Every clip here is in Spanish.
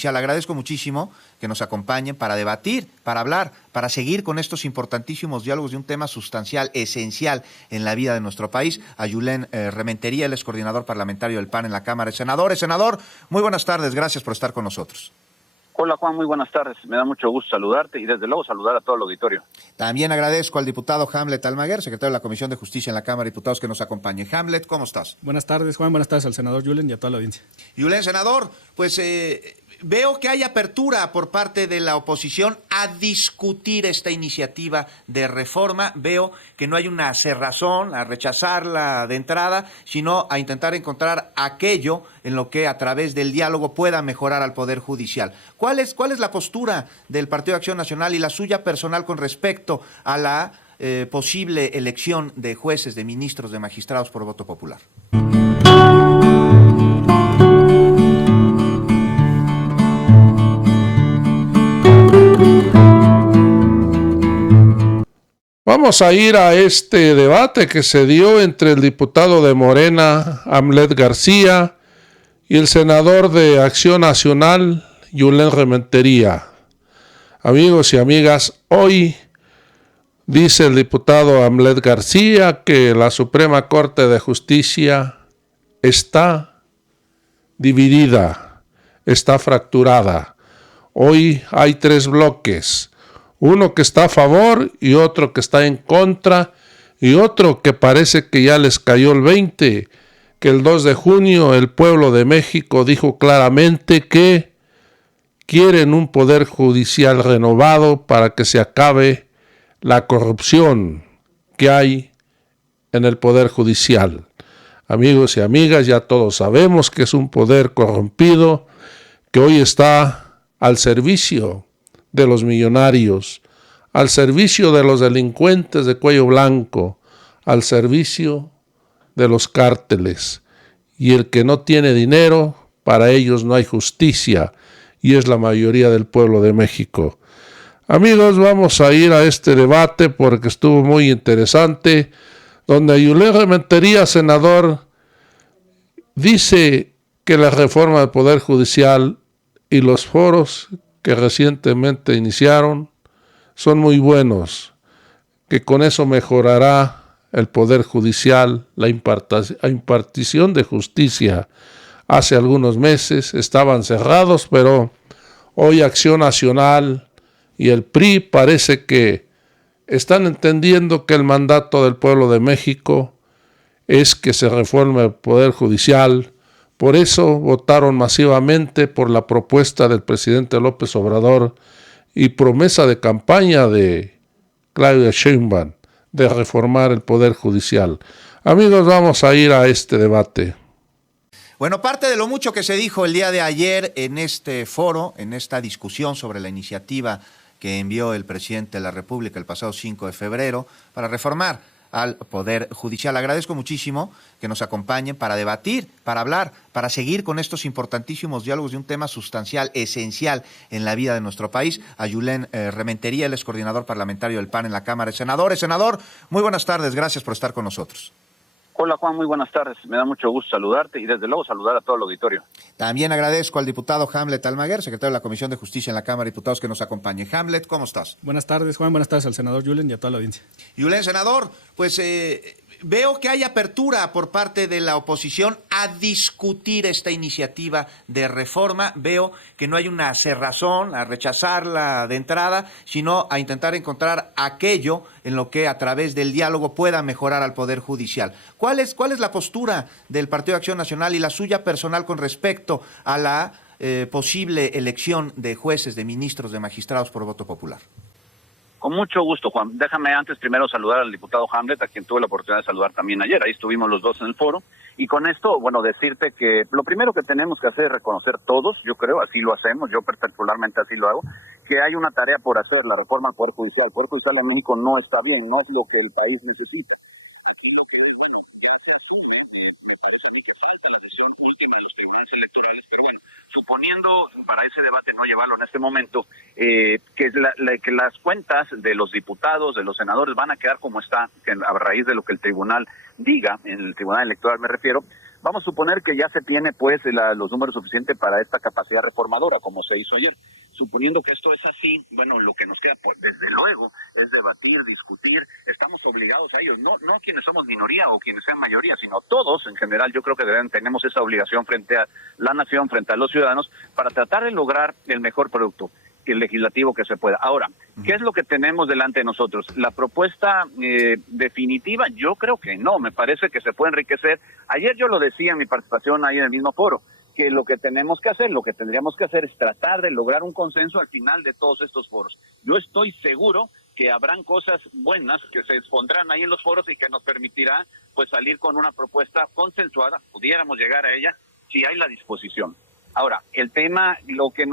Le agradezco muchísimo que nos acompañen para debatir, para hablar, para seguir con estos importantísimos diálogos de un tema sustancial, esencial en la vida de nuestro país. A Julen Rementería, él es coordinador parlamentario del PAN en la Cámara de Senadores. Senador, muy buenas tardes, gracias por estar con nosotros. Hola Juan, muy buenas tardes. Me da mucho gusto saludarte y desde luego saludar a todo el auditorio. También agradezco al diputado Hamlet Almaguer, secretario de la Comisión de Justicia en la Cámara de Diputados, que nos acompañe. Hamlet, ¿cómo estás? Buenas tardes, Juan. Buenas tardes al senador Julen y a toda la audiencia. Julen, senador, pues veo que hay apertura por parte de la oposición a discutir esta iniciativa de reforma. Veo que no hay una cerrazón a rechazarla de entrada, sino a intentar encontrar aquello en lo que a través del diálogo pueda mejorar al Poder Judicial. ¿Cuál es la postura del Partido de Acción Nacional y la suya personal con respecto a la posible elección de jueces, de ministros, de magistrados por voto popular? Vamos a ir a este debate que se dio entre el diputado de Morena, Hamlet García, y el senador de Acción Nacional, Julen Rementería. Amigos y amigas, hoy dice el diputado Hamlet García que la Suprema Corte de Justicia está dividida, está fracturada. Hoy hay 3 bloques. Uno que está a favor y otro que está en contra y otro que parece que ya les cayó el 20, que el 2 de junio el pueblo de México dijo claramente que quieren un poder judicial renovado para que se acabe la corrupción que hay en el poder judicial. Amigos y amigas, ya todos sabemos que es un poder corrompido que hoy está al servicio de los millonarios, al servicio de los delincuentes de cuello blanco, al servicio de los cárteles. Y el que no tiene dinero, para ellos no hay justicia, y es la mayoría del pueblo de México. Amigos, vamos a ir a este debate porque estuvo muy interesante, donde Julen Rementería, senador, dice que la reforma del Poder Judicial y los foros que recientemente iniciaron son muy buenos, que con eso mejorará el Poder Judicial, la impartición de justicia. Hace algunos meses estaban cerrados, pero hoy Acción Nacional y el PRI parece que están entendiendo que el mandato del pueblo de México es que se reforme el Poder Judicial. Por eso votaron masivamente por la propuesta del presidente López Obrador y promesa de campaña de Claudia Sheinbaum de reformar el Poder Judicial. Amigos, vamos a ir a este debate. Bueno, parte de lo mucho que se dijo el día de ayer en este foro, en esta discusión sobre la iniciativa que envió el presidente de la República el pasado 5 de febrero para reformar al Poder Judicial. Agradezco muchísimo que nos acompañen para debatir, para hablar, para seguir con estos importantísimos diálogos de un tema sustancial, esencial en la vida de nuestro país. A Julen Rementería, él es coordinador parlamentario del PAN en la Cámara de Senadores. Senador, muy buenas tardes, gracias por estar con nosotros. Hola Juan, muy buenas tardes. Me da mucho gusto saludarte y desde luego saludar a todo el auditorio. También agradezco al diputado Hamlet Almaguer, secretario de la Comisión de Justicia en la Cámara de Diputados, que nos acompañe. Hamlet, ¿cómo estás? Buenas tardes, Juan. Buenas tardes al senador Julen y a toda la audiencia. Julen, senador, pues veo que hay apertura por parte de la oposición a discutir esta iniciativa de reforma. Veo que no hay una cerrazón a rechazarla de entrada, sino a intentar encontrar aquello en lo que a través del diálogo pueda mejorar al Poder Judicial. ¿Cuál es la postura del Partido de Acción Nacional y la suya personal con respecto a la posible elección de jueces, de ministros, de magistrados por voto popular? Con mucho gusto, Juan. Déjame antes primero saludar al diputado Hamlet, a quien tuve la oportunidad de saludar también ayer. Ahí estuvimos los dos en el foro. Y con esto, bueno, decirte que lo primero que tenemos que hacer es reconocer todos, yo creo, así lo hacemos, yo particularmente así lo hago, que hay una tarea por hacer, la reforma al Poder Judicial. El Poder Judicial en México no está bien, no es lo que el país necesita. Aquí lo que es, bueno, ya se asume, me parece a mí que falta la decisión última de los tribunales electorales, pero bueno, suponiendo para ese debate no llevarlo en este momento, que las cuentas de los diputados, de los senadores van a quedar como está, que a raíz de lo que el tribunal diga, en el tribunal electoral me refiero, Vamos a suponer que ya se tiene pues los números suficientes para esta capacidad reformadora, como se hizo ayer. Suponiendo que esto es así, bueno, lo que nos queda, pues, desde luego, es debatir, discutir. Estamos obligados a ello, no quienes somos minoría o quienes sean mayoría, sino todos en general. Yo creo que tenemos esa obligación frente a la nación, frente a los ciudadanos, para tratar de lograr el mejor producto el legislativo que se pueda. Ahora, ¿qué es lo que tenemos delante de nosotros? La propuesta definitiva, yo creo que no, me parece que se puede enriquecer. Ayer yo lo decía en mi participación ahí en el mismo foro, que lo que tenemos que hacer, lo que tendríamos que hacer es tratar de lograr un consenso al final de todos estos foros. Yo estoy seguro que habrán cosas buenas que se expondrán ahí en los foros y que nos permitirá pues salir con una propuesta consensuada, pudiéramos llegar a ella si hay la disposición. Ahora, el tema, lo que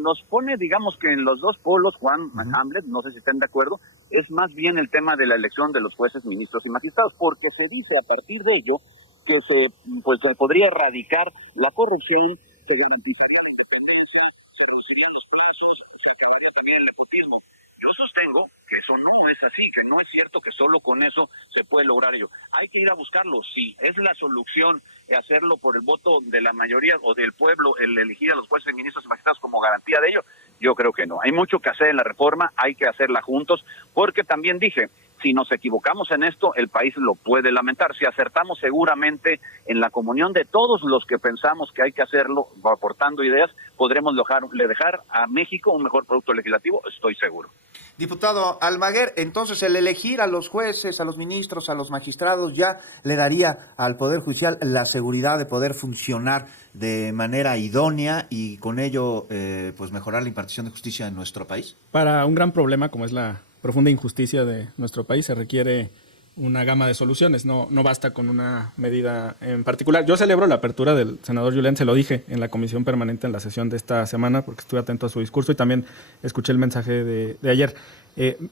nos pone, digamos que en los dos polos, Juan, Hamlet, no sé si están de acuerdo, es más bien el tema de la elección de los jueces, ministros y magistrados, porque se dice a partir de ello que se podría erradicar la corrupción, se garantizaría la independencia, se reducirían los plazos, se acabaría también el nepotismo. Yo sostengo que eso no es así, que no es cierto que solo con eso se puede lograr ello. Hay que ir a buscarlo, sí, es la solución hacerlo por el voto de la mayoría o del pueblo, el elegir a los jueces, ministros y magistrados como garantía de ello. Yo creo que no. Hay mucho que hacer en la reforma, hay que hacerla juntos, porque también dije, si nos equivocamos en esto, el país lo puede lamentar. Si acertamos seguramente en la comunión de todos los que pensamos que hay que hacerlo, aportando ideas, podremos dejar a México un mejor producto legislativo, estoy seguro. Diputado Almaguer, entonces el elegir a los jueces, a los ministros, a los magistrados, ya le daría al Poder Judicial la seguridad de poder funcionar de manera idónea y con ello pues mejorar la impartición de justicia en nuestro país. Para un gran problema como es la profunda injusticia de nuestro país se requiere una gama de soluciones, no basta con una medida en particular. Yo celebro la apertura del senador Julen, se lo dije en la comisión permanente en la sesión de esta semana porque estuve atento a su discurso y también escuché el mensaje de ayer.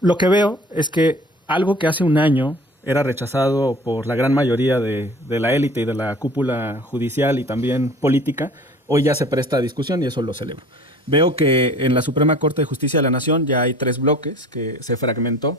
Lo que veo es que algo que hace un año era rechazado por la gran mayoría de la élite y de la cúpula judicial y también política, hoy ya se presta a discusión y eso lo celebro. Veo que en la Suprema Corte de Justicia de la Nación ya hay 3 bloques que se fragmentó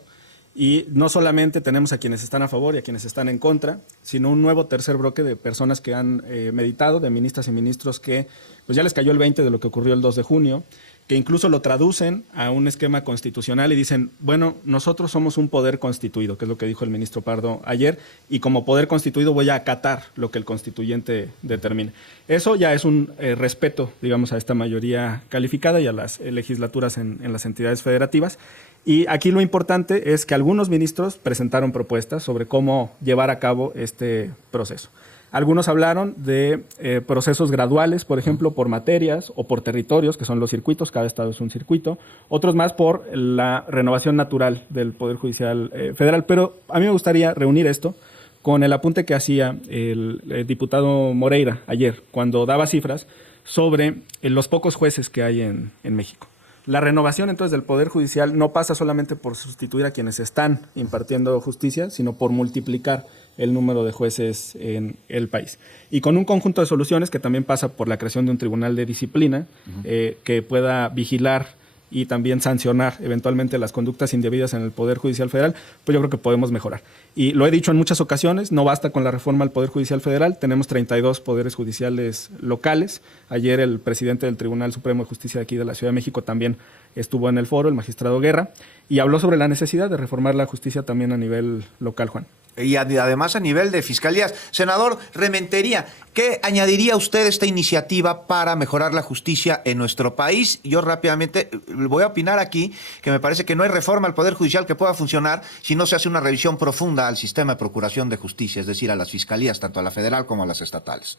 y no solamente tenemos a quienes están a favor y a quienes están en contra, sino un nuevo tercer bloque de personas que han meditado, de ministras y ministros que pues ya les cayó el 20 de lo que ocurrió el 2 de junio, que incluso lo traducen a un esquema constitucional y dicen, bueno, nosotros somos un poder constituido, que es lo que dijo el ministro Pardo ayer, y como poder constituido voy a acatar lo que el constituyente determine. Eso ya es un respeto, digamos, a esta mayoría calificada y a las legislaturas en las entidades federativas. Y aquí lo importante es que algunos ministros presentaron propuestas sobre cómo llevar a cabo este proceso. Algunos hablaron de procesos graduales, por ejemplo, por materias o por territorios, que son los circuitos, cada estado es un circuito. Otros más por la renovación natural del Poder Judicial Federal. Pero a mí me gustaría reunir esto con el apunte que hacía el diputado Moreira ayer, cuando daba cifras sobre los pocos jueces que hay en México. La renovación entonces del Poder Judicial no pasa solamente por sustituir a quienes están impartiendo justicia, sino por multiplicar el número de jueces en el país. Y con un conjunto de soluciones que también pasa por la creación de un tribunal de disciplina que pueda vigilar y también sancionar eventualmente las conductas indebidas en el Poder Judicial Federal, pues yo creo que podemos mejorar. Y lo he dicho en muchas ocasiones, no basta con la reforma al Poder Judicial Federal, tenemos 32 poderes judiciales locales. Ayer el presidente del Tribunal Supremo de Justicia de aquí de la Ciudad de México también estuvo en el foro, el magistrado Guerra, y habló sobre la necesidad de reformar la justicia también a nivel local, Juan. Y además a nivel de fiscalías. Senador Rementería, ¿qué añadiría usted a esta iniciativa para mejorar la justicia en nuestro país? Yo rápidamente voy a opinar aquí que me parece que no hay reforma al Poder Judicial que pueda funcionar si no se hace una revisión profunda al sistema de procuración de justicia, es decir, a las fiscalías, tanto a la federal como a las estatales.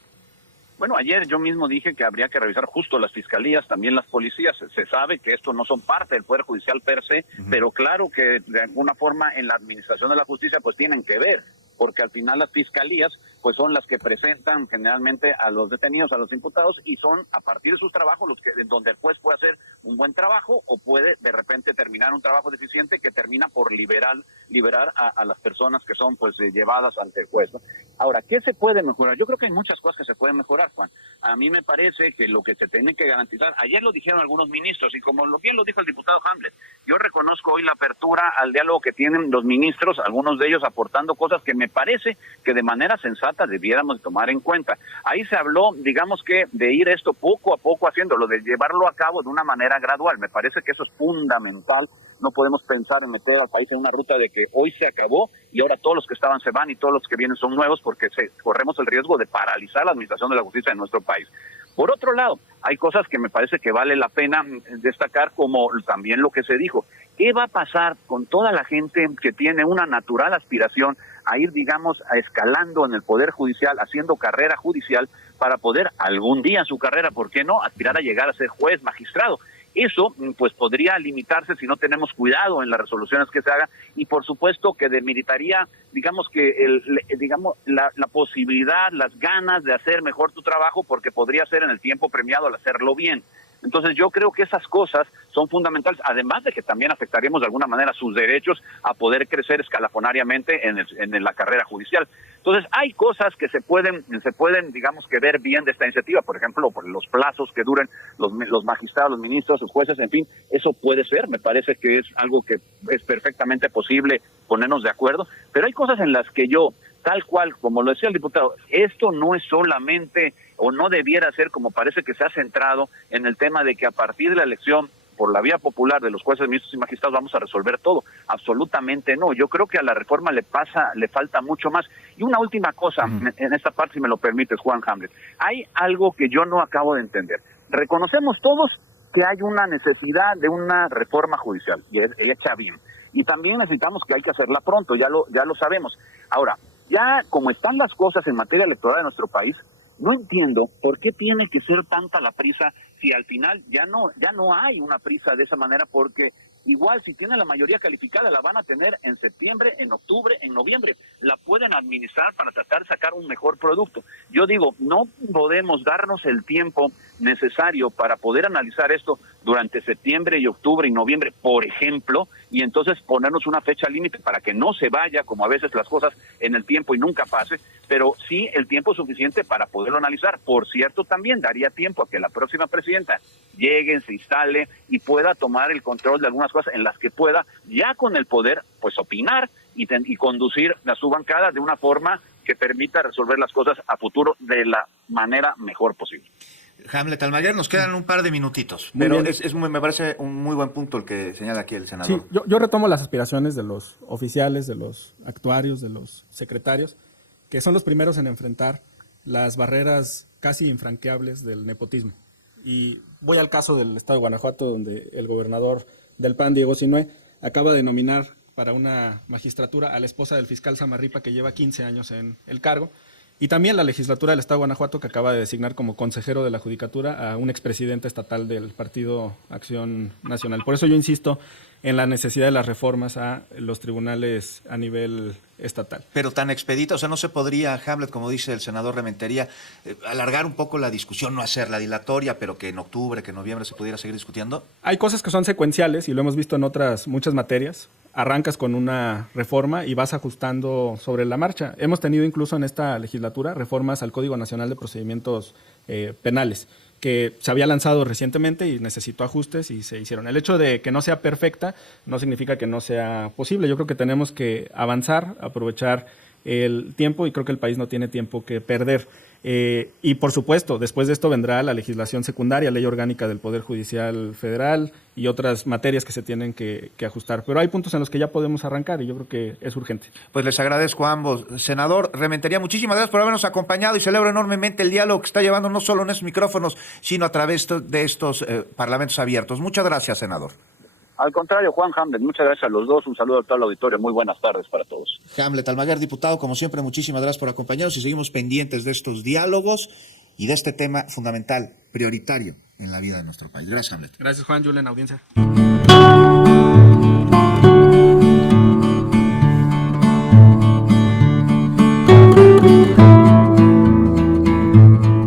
Bueno, ayer yo mismo dije que habría que revisar justo las fiscalías, también las policías. Se sabe que esto no son parte del Poder Judicial per se, pero claro que de alguna forma en la administración de la justicia pues tienen que ver, porque al final las fiscalías pues son las que presentan generalmente a los detenidos, a los imputados, y son a partir de sus trabajos los que donde el juez puede hacer un buen trabajo o puede de repente terminar un trabajo deficiente que termina por liberar a las personas que son pues llevadas ante el juez, ¿no? Ahora, ¿qué se puede mejorar? Yo creo que hay muchas cosas que se pueden mejorar, Juan. a mí me parece que lo que se tiene que garantizar, ayer lo dijeron algunos ministros, y como bien lo dijo el diputado Hamlet, yo reconozco hoy la apertura al diálogo que tienen los ministros, algunos de ellos aportando cosas que me parece que de manera sensata debiéramos tomar en cuenta. Ahí se habló, digamos que, de ir esto poco a poco haciéndolo, de llevarlo a cabo de una manera gradual. Me parece que eso es fundamental. No podemos pensar en meter al país en una ruta de que hoy se acabó y ahora todos los que estaban se van y todos los que vienen son nuevos, porque corremos el riesgo de paralizar la administración de la justicia en nuestro país. Por otro lado, hay cosas que me parece que vale la pena destacar, como también lo que se dijo. ¿Qué va a pasar con toda la gente que tiene una natural aspiración a ir, digamos, escalando en el Poder Judicial, haciendo carrera judicial para poder algún día en su carrera, ¿por qué no?, aspirar a llegar a ser juez, magistrado? Eso pues podría limitarse si no tenemos cuidado en las resoluciones que se hagan, y por supuesto que demeritaría, digamos que la posibilidad, las ganas de hacer mejor tu trabajo, porque podría ser en el tiempo premiado al hacerlo bien. Entonces yo creo que esas cosas son fundamentales, además de que también afectaríamos de alguna manera sus derechos a poder crecer escalafonariamente en la carrera judicial. Entonces hay cosas que se pueden digamos que ver bien de esta iniciativa, por ejemplo, por los plazos que duren los magistrados, los ministros, los jueces, en fin, eso puede ser, me parece que es algo que es perfectamente posible ponernos de acuerdo, pero hay cosas en las que yo, tal cual, como lo decía el diputado, esto no es solamente, o no debiera ser, como parece que se ha centrado en el tema de que a partir de la elección por la vía popular de los jueces, ministros y magistrados vamos a resolver todo. Absolutamente no. Yo creo que a la reforma le falta mucho más. Y una última cosa, en esta parte, si me lo permites, Juan Hamlet. Hay algo que yo no acabo de entender. Reconocemos todos que hay una necesidad de una reforma judicial, y hecha bien. Y también necesitamos que hay que hacerla pronto, ya lo sabemos. Ahora, ya como están las cosas en materia electoral de nuestro país, no entiendo por qué tiene que ser tanta la prisa si al final ya no hay una prisa de esa manera, porque igual si tiene la mayoría calificada la van a tener en septiembre, en octubre, en noviembre, la pueden administrar para tratar de sacar un mejor producto. Yo digo, no podemos darnos el tiempo necesario para poder analizar esto durante septiembre y octubre y noviembre, por ejemplo, y entonces ponernos una fecha límite para que no se vaya, como a veces las cosas en el tiempo y nunca pase, pero sí el tiempo suficiente para poderlo analizar. Por cierto, también daría tiempo a que la próxima presidenta llegue, se instale y pueda tomar el control de algunas cosas en las que pueda, ya con el poder, pues opinar y conducir a su bancada de una forma que permita resolver las cosas a futuro de la manera mejor posible. Hamlet Almaguer, nos quedan un par de minutitos, Muy pero bien. me parece un muy buen punto el que señala aquí el senador. Sí, yo retomo las aspiraciones de los oficiales, de los actuarios, de los secretarios, que son los primeros en enfrentar las barreras casi infranqueables del nepotismo. Y voy al caso del estado de Guanajuato, donde el gobernador del PAN, Diego Sinue, acaba de nominar para una magistratura a la esposa del fiscal Samarripa, que lleva 15 años en el cargo, y también la legislatura del estado de Guanajuato, que acaba de designar como consejero de la judicatura a un expresidente estatal del Partido Acción Nacional. Por eso yo insisto en la necesidad de las reformas a los tribunales a nivel estatal. Pero tan expedito, o sea, no se podría, Hamlet, como dice el senador Rementería, alargar un poco la discusión, no hacerla dilatoria, pero que en octubre, que en noviembre se pudiera seguir discutiendo. Hay cosas que son secuenciales y lo hemos visto en otras muchas materias. Arrancas con una reforma y vas ajustando sobre la marcha. Hemos tenido incluso en esta legislatura reformas al Código Nacional de Procedimientos Penales, que se había lanzado recientemente y necesitó ajustes y se hicieron. El hecho de que no sea perfecta no significa que no sea posible. Yo creo que tenemos que avanzar, aprovechar el tiempo, y creo que el país no tiene tiempo que perder. Y por supuesto, después de esto vendrá la legislación secundaria, ley orgánica del Poder Judicial Federal y otras materias que se tienen que ajustar. Pero hay puntos en los que ya podemos arrancar y yo creo que es urgente. Pues les agradezco a ambos. Senador Rementería, muchísimas gracias por habernos acompañado y celebro enormemente el diálogo que está llevando no solo en estos micrófonos, sino a través de estos parlamentos abiertos. Muchas gracias, senador. Al contrario, Juan Hamlet, muchas gracias a los dos, un saludo a todo el auditorio, muy buenas tardes para todos. Hamlet Almaguer, diputado, como siempre, muchísimas gracias por acompañarnos y seguimos pendientes de estos diálogos y de este tema fundamental, prioritario en la vida de nuestro país. Gracias, Hamlet. Gracias, Juan, Julen, audiencia.